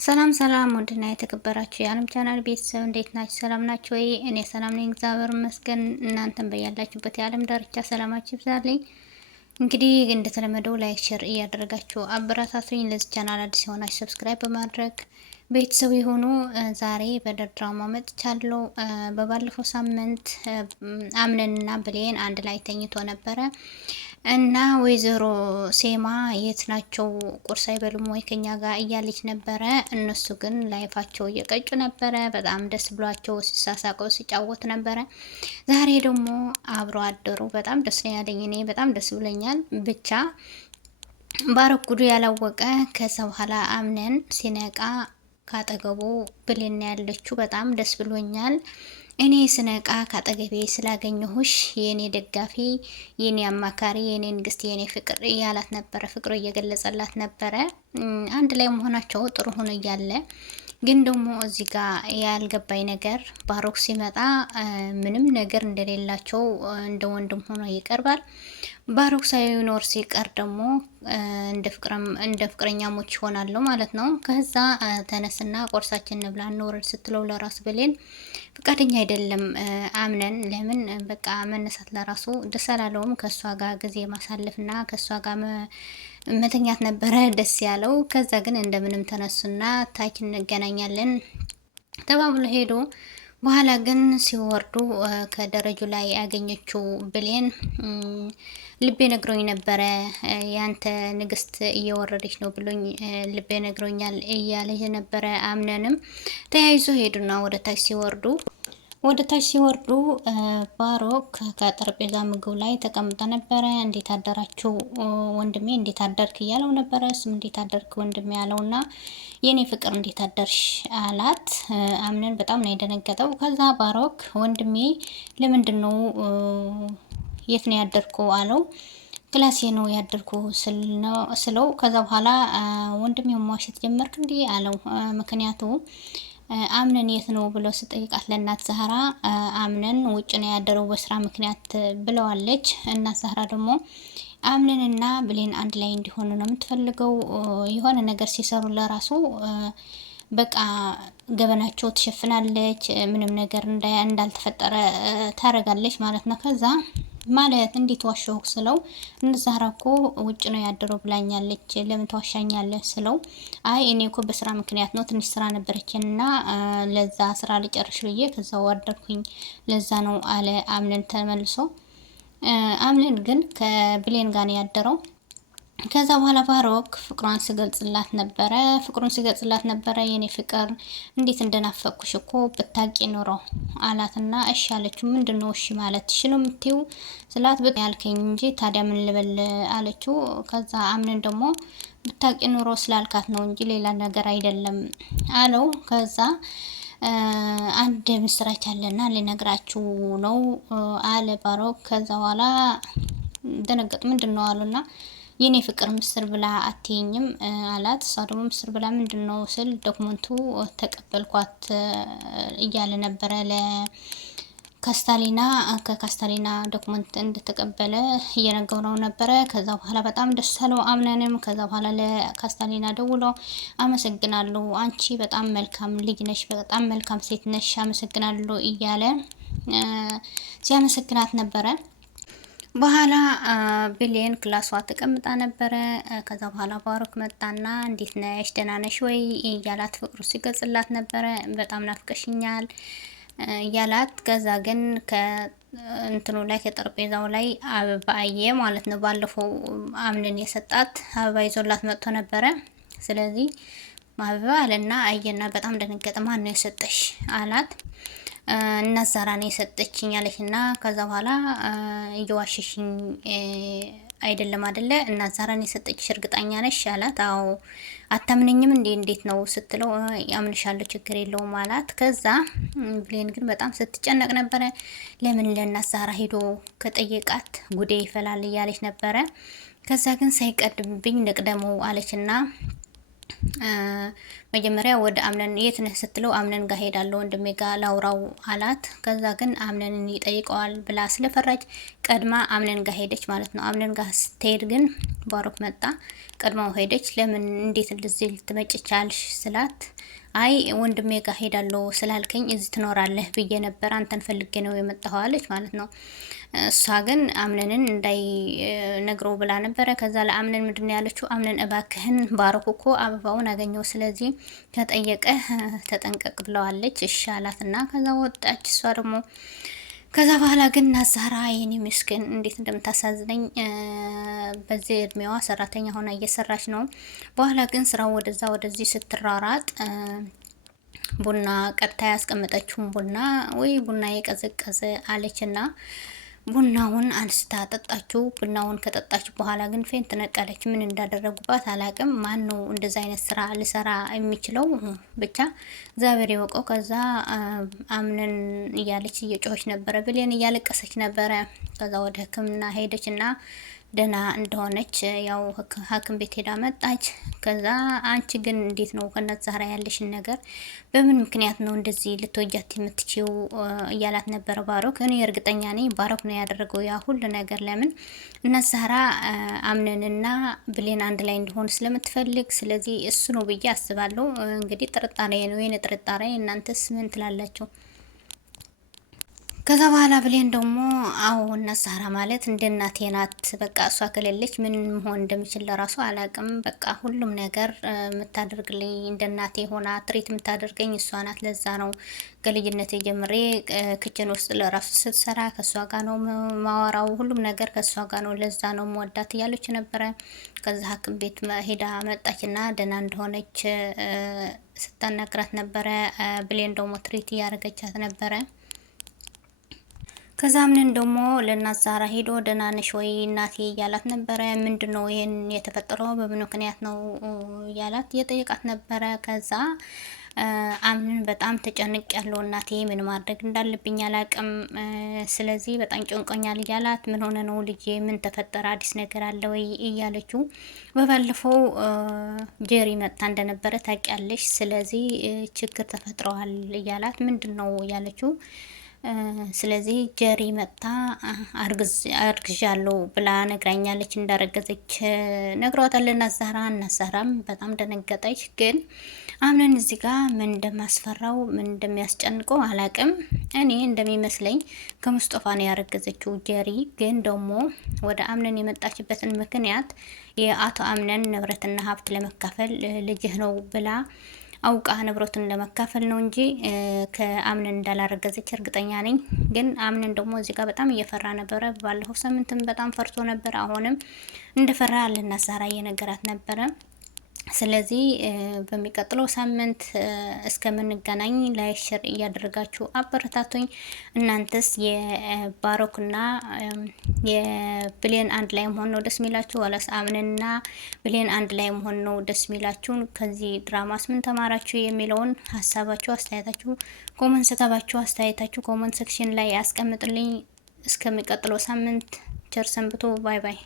ሰላም ሰላም ወንድና የተከበራችሁ የዓለም ቻናል ቤተሰብ እንዴት ናችሁ? ሰላም ናችሁ ወይ? እኔ ሰላም ነኝ፣ እግዚአብሔር ይመስገን። እናንተም በያላችሁበት የዓለም ዳርቻ ሰላማችሁ ይብዛልኝ። እንግዲህ እንደተለመደው ላይክ፣ ሼር እያደረጋችሁ አበረታቱኝ። ለዚህ ቻናል አዲስ የሆናችሁ ሰብስክራይብ በማድረግ ቤተሰብ የሆኑ ዛሬ በሐረግ ድራማ መጥቻለሁ። በባለፈው ሳምንት አምነንና ብሌን አንድ ላይ ተኝቶ ነበረ እና ወይዘሮ ሴማ የት ናቸው? ቁርስ አይበሉም ወይ ከኛ ጋር እያለች ነበረ። እነሱ ግን ላይፋቸው እየቀጩ ነበረ። በጣም ደስ ብሏቸው ሲሳሳቀው ሲጫወት ነበረ። ዛሬ ደግሞ አብሮ አደሩ። በጣም ደስ ነው ያለኝ። እኔ በጣም ደስ ብለኛል። ብቻ ባሮክ ጉዱ ያላወቀ ከዛ በኋላ አምነን ሲነቃ ካጠገቡ ብሌን ያለችው በጣም ደስ ብሎኛል። እኔ ስነቃ ካጠገቤ ስላገኘሁሽ የኔ ደጋፊ፣ የኔ አማካሪ፣ የኔ ንግስት፣ የኔ ፍቅር እያላት ነበረ። ፍቅሩ እየገለጸላት ነበረ። አንድ ላይ መሆናቸው ጥሩ ሆኖ እያለ ግን ደግሞ እዚህ ጋር ያልገባኝ ነገር ባሮክ ሲመጣ ምንም ነገር እንደሌላቸው እንደ ወንድም ሆኖ ይቀርባል። ባሮክ ሳይኖር ሲቀር ደግሞ እንደ ፍቅረኛሞች ይሆናሉ ማለት ነው። ከዛ ተነስና ቆርሳችን እንብላ እንወርድ ስትለው ለራሱ ብሌን ፍቃደኛ አይደለም። አምነን ለምን በቃ መነሳት ለራሱ ደስ አላለውም። ከእሷ ጋር ጊዜ ማሳለፍና ከእሷ ጋር መተኛት ነበረ ደስ ያለው። ከዛ ግን እንደምንም ተነሱና ታች እንገናኛለን ተባብሎ ሄዶ በኋላ ግን ሲወርዱ ከደረጁ ላይ ያገኘችው ብሌን ልቤ ነግሮኝ ነበረ ያንተ ንግስት እየወረደች ነው ብሎኝ ልቤ ነግሮኛል እያለች ነበረ። አምነንም ተያይዞ ሄዱና ወደ ታች ሲወርዱ ባሮክ ከጠረጴዛ ምግብ ላይ ተቀምጠ ነበረ። እንዴት አደራችሁ ወንድሜ፣ እንዴት አደርክ እያለው ነበረ። እሱም እንዴት አደርክ ወንድሜ ያለውና የኔ ፍቅር እንዴት አደርሽ አላት። አምነን በጣም ነው የደነገጠው። ከዛ ባሮክ ወንድሜ ለምንድን ነው የት ነው ያደርኩ አለው። ክላሴ ነው ያደርኩ ስለው ከዛ በኋላ ወንድሜ መዋሸት ጀመርክ እንዴ አለው። ምክንያቱ አምነን የት ነው ብሎ ስጠይቃት ለእናት ዛህራ አምነን ውጭ ነው ያደረው በስራ ምክንያት ብለዋለች። እናት ዛህራ ደግሞ አምነንና ብሌን አንድ ላይ እንዲሆኑ ነው የምትፈልገው። የሆነ ነገር ሲሰሩ ለራሱ በቃ ገበናቸው ትሸፍናለች፣ ምንም ነገር እንዳልተፈጠረ ታረጋለች ማለት ነው። ከዛ ማለት እንዴት ዋሸሁ ስለው እንዛራ እኮ ውጭ ነው ያደረው ብላኛለች፣ ለምን ተዋሻኛለህ ስለው አይ እኔ እኮ በስራ ምክንያት ነው፣ ትንሽ ስራ ነበረችና ለዛ ስራ ልጨርሽ ብዬ ከዛው አደርኩኝ፣ ለዛ ነው አለ አምነን ተመልሶ። አምነን ግን ከብሌን ጋር ነው ያደረው። ከዛ በኋላ ባሮክ ፍቅሩን ሲገልጽላት ነበረ። የኔ ፍቅር እንዴት እንደናፈቅኩሽ እኮ ብታቂ ኖሮ አላትና እሺ አለችው። ምንድነው እሺ ማለት እሺ ነው የምትይው ስላት ያልከኝ እንጂ ታዲያ ምን ልበል አለችው። ከዛ አምነን ደግሞ ብታቂ ኖሮ ስላልካት ነው እንጂ ሌላ ነገር አይደለም አለው። ከዛ አንድ ምስራች አለና ልነግራችሁ ነው አለ ባሮክ። ከዛ በኋላ ደነገጡ። ምንድነው አሉና የኔ ፍቅር ምስር ብላ አትይኝም አላት። እሷ ደግሞ ምስር ብላ ምንድነው ስል ዶክመንቱ ተቀበልኳት እያለ ነበረ ለካስታሊና። ከካስታሊና ዶክመንት እንደተቀበለ እየነገረው ነበረ። ከዛ በኋላ በጣም ደስ አለው አምነንም። ከዛ በኋላ ለካስታሊና ደውሎ አመሰግናለሁ፣ አንቺ በጣም መልካም ልጅ ነሽ፣ በጣም መልካም ሴት ነሽ፣ አመሰግናለሁ እያለ ሲያመሰግናት ነበረ። በኋላ ብሌን ክላሷ ተቀምጣ ነበረ። ከዛ በኋላ ባሮክ መጣና እንዴት ነሽ ደህና ነሽ ወይ እያላት ፍቅሩ ሲገልጽላት ነበረ። በጣም ናፍቀሽኛል እያላት። ከዛ ግን ከእንትኑ ላይ ከጠረጴዛው ላይ አበባ አየ ማለት ነው። ባለፈው አምነን የሰጣት አበባ ይዞላት መጥቶ ነበረ። ስለዚህ አበባ አለና አየና በጣም ደነገጠ። ማን ነው የሰጠሽ አላት። እናት ዛራ ነው የሰጠችኝ አለችና ከዛ በኋላ እየዋሸሽኝ አይደለም አይደለ? እናት ዛራ ነው የሰጠችሽ እርግጠኛ ነሽ አላት። አዎ አታምነኝም እንዴ? እንዴት ነው ስትለው አምንሻለሁ ችግር የለውም አላት። ከዛ ብሌን ግን በጣም ስትጨነቅ ነበረ። ለምን ለእናት ዛራ ሄዶ ከጠየቃት ጉዴ ይፈላል እያለች ነበረ። ከዛ ግን ሳይቀድምብኝ ልቅደመው አለችና መጀመሪያ ወደ አምነን የት ነህ ስትለው አምነን ጋር ሄዳለሁ ወንድሜ ጋር ላውራው አላት። ከዛ ግን አምነንን ይጠይቀዋል ብላ ስለፈራች ቀድማ አምነን ጋር ሄደች ማለት ነው። አምነን ጋር ስትሄድ ግን ባሮክ መጣ። ቀድማው ሄደች። ለምን እንዴት እንደዚህ ልትመጭ ቻልሽ ስላት አይ ወንድሜ ጋር ሄዳለሁ ስላልከኝ እዚህ ትኖራለህ ብዬ ነበር፣ አንተን ፈልጌ ነው የመጣሁ አለች ማለት ነው። እሷ ግን አምነንን እንዳይ ነግረው ብላ ነበረ። ከዛ ለአምነን ምንድን ያለችው አምነን እባክህን ባረኩ እኮ አበባውን አገኘው፣ ስለዚህ ከጠየቀህ ተጠንቀቅ ብለዋለች። እሺ አላትና ከዛ ወጣች። እሷ ደግሞ ከዛ በኋላ ግን ናዛራ የኔ ምስኪን እንዴት እንደምታሳዝነኝ በዚህ እድሜዋ ሰራተኛ ሆና እየሰራች ነው። በኋላ ግን ስራው ወደዛ ወደዚህ ስትራራጥ ቡና ቀጥታ ያስቀመጠችውን ቡና ወይ ቡና የቀዘቀዘ አለችና ቡናውን አንስታ ጠጣችው። ቡናውን ከጠጣች በኋላ ግን ፌንት ነቀለች። ምን እንዳደረጉባት አላቅም። ማን ነው እንደዛ አይነት ስራ ልሰራ የሚችለው? ብቻ እግዚአብሔር ይወቀው። ከዛ አምነን እያለች እየጮኸች ነበረ፣ ብሌን እያለቀሰች ነበረ። ከዛ ወደ ሕክምና ሄደች እና ደህና እንደሆነች ያው ሐኪም ቤት ሄዳ መጣች። ከዛ አንቺ ግን እንዴት ነው ከእናት ዛህራ ያለሽን ነገር በምን ምክንያት ነው እንደዚህ ልትወጃት የምትችው እያላት ነበረ ባሮክ። እኔ እርግጠኛ ነኝ ባሮክ ነው ያደረገው ያ ሁሉ ነገር። ለምን እናት ዛህራ አምነንና ብሌን አንድ ላይ እንዲሆን ስለምትፈልግ፣ ስለዚህ እሱ ነው ብዬ አስባለሁ። እንግዲህ ጥርጣሬ ነው የኔ ጥርጣሬ። እናንተስ ምን ትላላችሁ? ከዛ በኋላ ብሌን ደግሞ አዎ እናት ዛህራ ማለት እንደ እናቴ ናት። በቃ እሷ ከሌለች ምን መሆን እንደሚችል ለራሱ አላቅም። በቃ ሁሉም ነገር የምታደርግልኝ እንደ እናቴ ሆና ትሪት የምታደርገኝ እሷ ናት። ለዛ ነው ከልጅነቴ ጀምሬ ክችን ውስጥ ለራሱ ስትሰራ ከእሷ ጋር ነው ማወራው፣ ሁሉም ነገር ከእሷ ጋር ነው። ለዛ ነው መወዳት እያለች ነበረ። ከዛ ሐኪም ቤት ሄዳ መጣችና ደህና እንደሆነች ስታናግራት ነበረ። ብሌን ደግሞ ትሪት እያደረገቻት ነበረ። ከዛ ምንን ደግሞ ለእናት ዛህራ ሄዶ ደህና ነሽ ወይ እናቴ እያላት ነበረ። ምንድን ነው ይሄን የተፈጠረው በምን ምክንያት ነው እያላት እየጠየቃት ነበረ። ከዛ አምንን በጣም ተጨንቅ ያለው እናቴ ምን ማድረግ እንዳለብኝ አላቅም፣ ስለዚህ በጣም ጨንቆኛል እያላት ምን ሆነ ነው ልጄ ምን ተፈጠረ አዲስ ነገር አለ ወይ እያለችው በባለፈው ጄሪ መጣ እንደነበረ ታውቂያለሽ፣ ስለዚህ ችግር ተፈጥረዋል እያላት ምንድን ነው እያለችው ስለዚህ ጀሪ መጣ አርግዣለሁ ብላ ነግራኛለች። እንዳረገዘች ነግሯታል እናት ዛህራ። እናት ዛህራም በጣም ደነገጠች። ግን አምነን እዚህ ጋር ምን እንደማስፈራው ምን እንደሚያስጨንቀው አላቅም። እኔ እንደሚመስለኝ ከሙስጦፋ ነው ያረገዘችው ጀሪ። ግን ደግሞ ወደ አምነን የመጣችበትን ምክንያት የአቶ አምነን ንብረትና ሀብት ለመካፈል ልጅህ ነው ብላ አውቃ ንብረቱን ለመካፈል ነው እንጂ ከአምነን እንዳላረገዘች እርግጠኛ ነኝ። ግን አምነን ደግሞ እዚህ ጋር በጣም እየፈራ ነበረ። ባለፈው ሳምንትም በጣም ፈርቶ ነበር። አሁንም እንደፈራ ለእናት ዛህራ እየነገራት ነበረ። ስለዚህ በሚቀጥለው ሳምንት እስከምንገናኝ ላይክ ሼር እያደረጋችሁ አበረታቱኝ። እናንተስ የባሮክና የብሌን አንድ ላይ መሆን ነው ደስ የሚላችሁ ወላስ አምነንና ብሌን አንድ ላይ መሆን ነው ደስ የሚላችሁን? ከዚህ ድራማስ ምን ተማራችሁ የሚለውን ሀሳባችሁ አስተያየታችሁ አስተያየታችሁ ኮመንት ሴክሽን ላይ ያስቀምጥልኝ። እስከሚቀጥለው ሳምንት ቸር ሰንብቱ። ባይ ባይ።